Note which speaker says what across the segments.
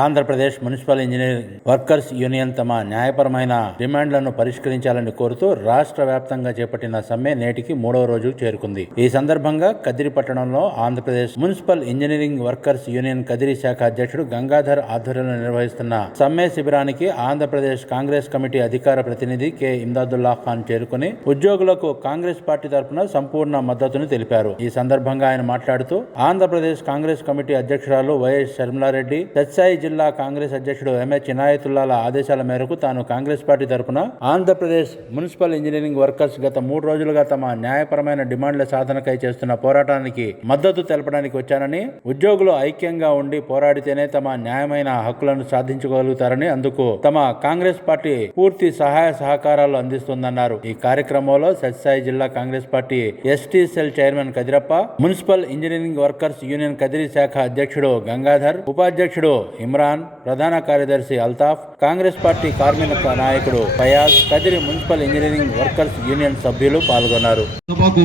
Speaker 1: Andhra Pradesh municipal engineering workers union తమ న్యాయపరమైన డిమాండ్లను పరిష్కరించాలని కోరుతూ రాష్ట్ర వ్యాప్తంగా చేపట్టిన సమ్మె నేటికి మూడవ రోజు చేరుకుంది. ఈ సందర్భంగా కదిరి పట్టణంలో Andhra Pradesh municipal engineering workers union Kadiri శాఖ అధ్యక్షుడు గంగాధర్ ఆధ్వర్యంలో నిర్వహిస్తున్న సమ్మె శిబిరానికి ఆంధ్రప్రదేశ్ కాంగ్రెస్ కమిటీ అధికార ప్రతినిధి కె. ఇమ్దాదుల్లా ఖాన్ చేరుకుని ఉద్యోగులకు కాంగ్రెస్ పార్టీ తరఫున సంపూర్ణ మద్దతును తెలిపారు. ఈ సందర్భంగా ఆయన మాట్లాడుతూ ఆంధ్రప్రదేశ్ కాంగ్రెస్ కమిటీ అధ్యక్షురాలు వైఎస్ షర్మిలారెడ్డి సత్సాయి జిల్లా కాంగ్రెస్ అధ్యక్షుడు ఎంహెచ్ ఇనాయతుల్లాల ఆదేశాల మేరకు తాను కాంగ్రెస్ పార్టీ తరపున ఆంధ్రప్రదేశ్ మున్సిపల్ ఇంజనీరింగ్ వర్కర్స్ గత మూడు రోజులుగా తమ న్యాయపరమైన డిమాండ్ల సాధనకై చేస్తున్న పోరాటానికి మద్దతు తెలపడానికి వచ్చానని ఉద్యోగులు ఐక్యంగా ఉండి పోరాడితేనే తమ న్యాయమైన హక్కులను సాధించగలుగుతారని అందుకు తమ కాంగ్రెస్ పార్టీ పూర్తి సహాయ సహకారాలు అందిస్తుందన్నారు. ఈ కార్యక్రమంలో సత్సాయి జిల్లా Congress party ST cell chairman Kadirappa municipal engineering workers union Kadiri శాఖ అధ్యక్షుడు గంగాధర్ ఉపాధ్యక్షుడు ఇమ్రాన్ ప్రధాన కార్యదర్శి అల్తాఫ్ కాంగ్రెస్ పార్టీ కార్మిక నాయకుడు Fayaz Kadiri municipal engineering workers union సభ్యులు పాల్గొన్నారు.
Speaker 2: సభకు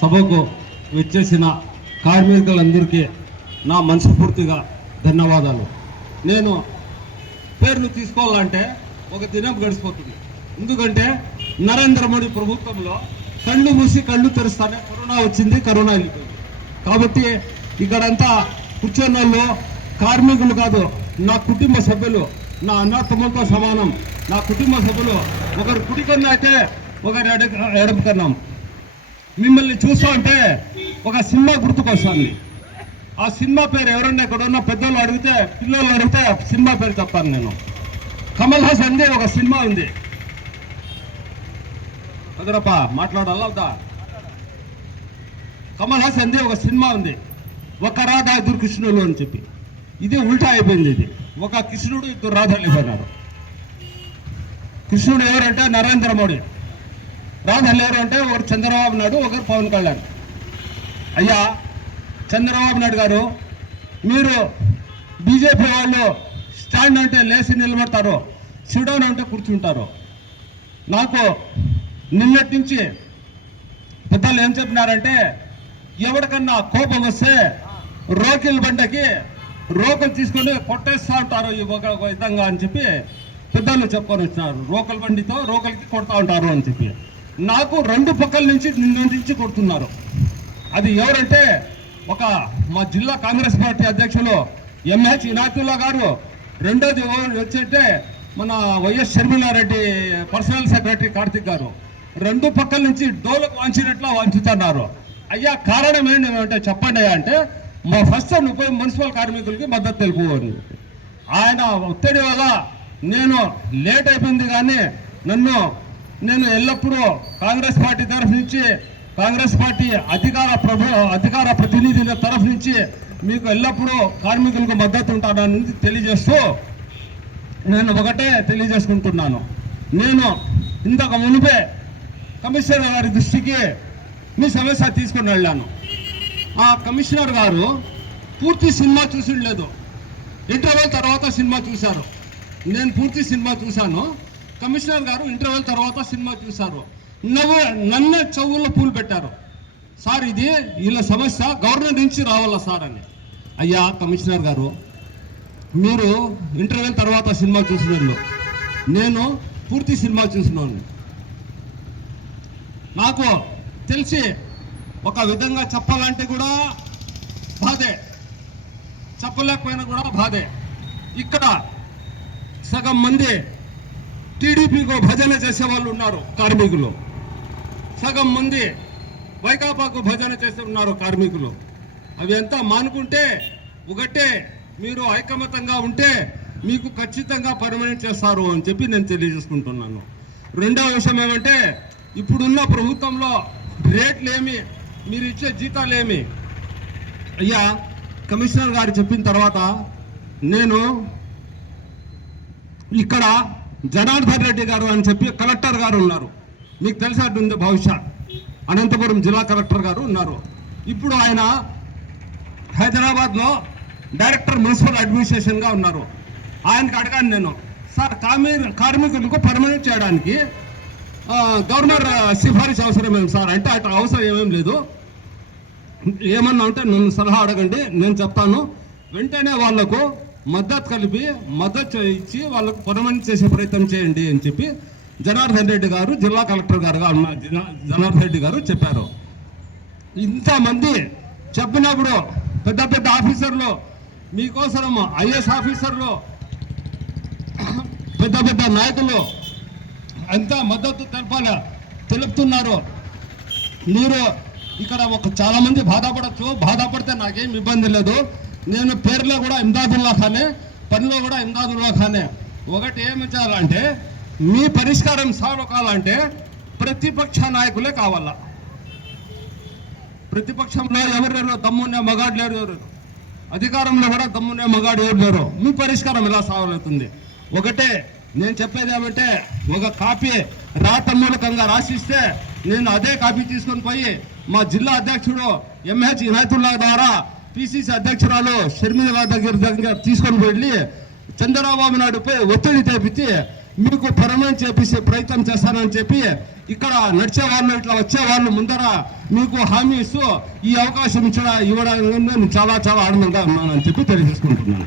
Speaker 2: సభకు వచ్చేసిన కార్మికులందరికీ నా మనస్ఫూర్తిగా ధన్యవాదాలు. నేను పేర్లు తీసుకోవాలంటే ఒక దినం గడిచిపోతుంది. ఎందుకంటే నరేంద్ర మోడీ ప్రభుత్వంలో కళ్ళు మూసి కళ్ళు తెరుస్తానే కరోనా వచ్చింది కరోనా వెళ్ళిపోయింది. కాబట్టి ఇక్కడంతా కూర్చొని వాళ్ళు కార్మికులు కాదు నా కుటుంబ సభ్యులు నా అన్న తమ్ములతో సమానం. నా కుటుంబ సభ్యులు ఒకరు కుడి కన్నా అయితే ఒకరు ఎడ ఎడమ కన్నాం. మిమ్మల్ని చూస్తూ ఒక సినిమా గుర్తుకొస్తుంది. ఆ సినిమా పేరు ఎవరన్నా ఇక్కడ ఉన్న పెద్దోళ్ళు అడిగితే పిల్లలు అడిగితే సినిమా పేరు చెప్తాను నేను. కమల్ హాసన్ ఒక సినిమా ఉంది. అదరప్ప మాట్లాడాలా వద్దా? కమల్ హాసన్ది ఒక సినిమా ఉంది. ఒక రాధ ఇద్దరు కృష్ణులు అని చెప్పి. ఇది ఉల్టా అయిపోయింది ఇది. ఒక కృష్ణుడు ఇద్దరు రాధలు ఇవ్వన్నారు కృష్ణుడు ఎవరంటే నరేంద్ర మోడీ. రాధలు ఎవరంటే ఒకరు చంద్రబాబు నాయుడు ఒకరు పవన్ కళ్యాణ్. అయ్యా చంద్రబాబు నాయుడు గారు మీరు బీజేపీ వాళ్ళు స్టాండ్ అంటే లేచి నిలబడతారు సిడౌన్ అంటే కూర్చుంటారు. నాకు నిన్నటి నుంచి పెద్దలు ఏం చెప్పినారంటే ఎవరికన్నా కోపం వస్తే రోకిల్ బండకి రోకలు తీసుకొని కొట్టేస్తా ఉంటారు ఈ ఒక విధంగా అని చెప్పి పెద్దలు చెప్పుకొని వచ్చినారు రోకల్ బండితో రోకలికి కొడతా ఉంటారు అని చెప్పి. నాకు రెండు పక్కల నుంచి నుంచి కొడుతున్నారు. అది ఎవరంటే ఒక మా జిల్లా కాంగ్రెస్ పార్టీ అధ్యక్షులు ఎంహెచ్ ఇనాతుల్లా గారు. రెండోది వచ్చేటే మన YS Sharmila Reddy personal secretary Karthik గారు. రెండు పక్కల నుంచి డోలకు వాంచినట్లు వాంచుతున్నారు. అయ్యా కారణం ఏంటంటే చెప్పండి అయ్యా అంటే మా ఫస్ట్ ముప్పై మున్సిపల్ కార్మికులకి మద్దతు తెలుపు అని ఆయన ఒత్తిడి వల్ల నేను లేట్ అయిపోయింది కానీ నన్ను నేను ఎల్లప్పుడూ కాంగ్రెస్ పార్టీ తరఫు నుంచి కాంగ్రెస్ పార్టీ అధికార ప్రభు అధికార ప్రతినిధుల తరఫు నుంచి మీకు ఎల్లప్పుడూ కార్మికులకు మద్దతు ఉంటానని తెలియజేస్తూ నేను ఒకటే తెలియజేసుకుంటున్నాను. నేను ఇంతకు మునిపే కమిషనర్ గారి దృష్టికి మీ సమస్య తీసుకొని వెళ్ళాను. ఆ కమిషనర్ గారు పూర్తి సినిమా చూసి లేదు ఇంటర్వెల్ తర్వాత సినిమా చూశారు. నేను పూర్తి సినిమా చూశాను. కమిషనర్ గారు ఇంటర్వెల్ తర్వాత సినిమా చూశారు. నవ్వు నన్న చెవుల్లో పూలు పెట్టారు. సార్ ఇది వీళ్ళ సమస్య. గవర్నమెంట్ నుంచి రావాలా సార్ అని. అయ్యా కమిషనర్ గారు మీరు ఇంటర్వెల్ తర్వాత సినిమా చూసినట్లు నేను పూర్తి సినిమా చూసినాను నాకు తెలిసి ఒక విధంగా చెప్పాలంటే కూడా బాధే. చెప్పలేకపోయినా కూడా బాధే. ఇక్కడ సగం మంది టీడీపీకు భజన చేసే వాళ్ళు ఉన్నారు కార్మికులు. సగం మంది వైకాపాకు భజన చేసే ఉన్నారు కార్మికులు. అవి అంతా మానుకుంటే ఒకటే మీరు ఐకమతంగా ఉంటే మీకు ఖచ్చితంగా పర్మనెంట్ చేస్తారు అని చెప్పి నేను తెలియజేసుకుంటున్నాను. రెండవ విషయం ఏమంటే ఇప్పుడున్న ప్రభుత్వంలో రేట్లు ఏమి మీరు ఇచ్చే జీతాలు ఏమి అయ్యా కమిషనర్ గారు చెప్పిన తర్వాత నేను ఇక్కడ జనార్దన్ రెడ్డి గారు అని చెప్పి కలెక్టర్ గారు ఉన్నారు. మీకు తెలిసినట్టుంది బహుశా అనంతపురం జిల్లా కలెక్టర్ గారు ఉన్నారు. ఇప్పుడు ఆయన హైదరాబాద్లో డైరెక్టర్ మున్సిపల్ అడ్మినిస్ట్రేషన్గా ఉన్నారు. ఆయనకి అడగాను నేను. సార్ కార్మి కార్మికులకు పర్మనెంట్ చేయడానికి గవర్నర్ సిఫారసు అవసరం ఏమి సార్? అంటే అటు అవసరం ఏమేం లేదు. ఏమన్నా ఉంటే నన్ను సలహా అడగండి నేను చెప్తాను. వెంటనే వాళ్ళకు మద్దతు కలిపి మద్దతు ఇచ్చి వాళ్ళకు పర్మనెంట్ చేసే ప్రయత్నం చేయండి అని చెప్పి జనార్దన్ రెడ్డి గారు జిల్లా కలెక్టర్ గారుగా ఉన్న జనార్దన్ రెడ్డి గారు చెప్పారు. ఇంతమంది చెప్పినప్పుడు పెద్ద పెద్ద ఆఫీసర్లు మీకోసం ఐఏఎస్ ఆఫీసర్లు పెద్ద పెద్ద నాయకులు ఎంత మద్దతు తెలపాల? తెలుపుతున్నారు. మీరు ఇక్కడ ఒక చాలా మంది బాధపడచ్చు. బాధపడితే నాకేం ఇబ్బంది లేదు. నేను పేర్లో కూడా ఇమ్దాదుల్లా ఖానే పనిలో కూడా ఇమ్దాదుల్లా ఖానే. ఒకటి ఏమి చేయాలంటే మీ పరిష్కారం సాల్వ్ కావాలంటే ప్రతిపక్ష నాయకులే కావాలా? ప్రతిపక్షంలో ఎవరెవరు దమ్మునే మగాడు లేరు ఎవరు? అధికారంలో కూడా దమ్మునే మగాడు ఎవరు లేరు? మీ పరిష్కారం ఎలా సాగుతుంది ఒకటే నేను చెప్పేది ఏమంటే ఒక కాపీ రాత మూలకంగా రాసిస్తే నేను అదే కాపీ తీసుకొని పోయి మా జిల్లా అధ్యక్షుడు ఎంహెచ్ ఇనాయతుల్లా ద్వారా పిసిసి అధ్యక్షురాలు షర్మిల దగ్గర దగ్గర తీసుకొని వెళ్ళి చంద్రబాబు నాయుడుపై ఒత్తిడి తెప్పించి మీకు పర్మనెంట్ చేపించే ప్రయత్నం చేస్తానని చెప్పి ఇక్కడ నడిచే వాళ్ళు ఇట్లా వచ్చే వాళ్ళు ముందర మీకు హామీ ఇస్తూ ఈ అవకాశం ఇచ్చడం ఇవ్వడానికి నేను చాలా చాలా ఆనందంగా ఉన్నానని చెప్పి తెలియజేసుకుంటున్నాను.